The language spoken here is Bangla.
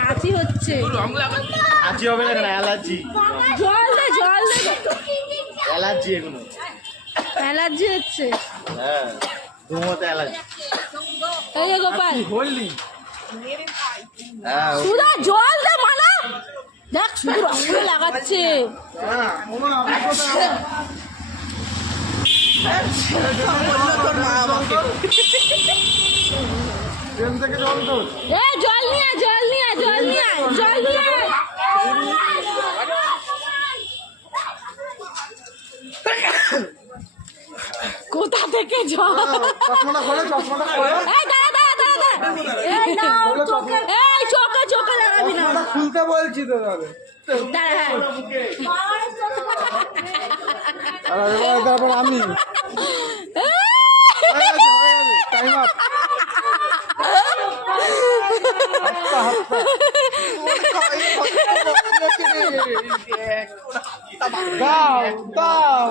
হাঁচি হচ্ছে হাঁচি হবে না অ্যালার্জি জল দে অ্যালার্জি এগুলো অ্যালার্জি হচ্ছে হ্যাঁ ঘুমোতে অ্যালার্জি এই যে গোপাল বললি হ্যাঁ সুধা জল দে মানা দেখ শুধু রক্ত লাগাচ্ছে জল নিয়ে কোথা থেকে জল চোখে লাগাবি না খুলতে বলছি তো তারপর আমি দাও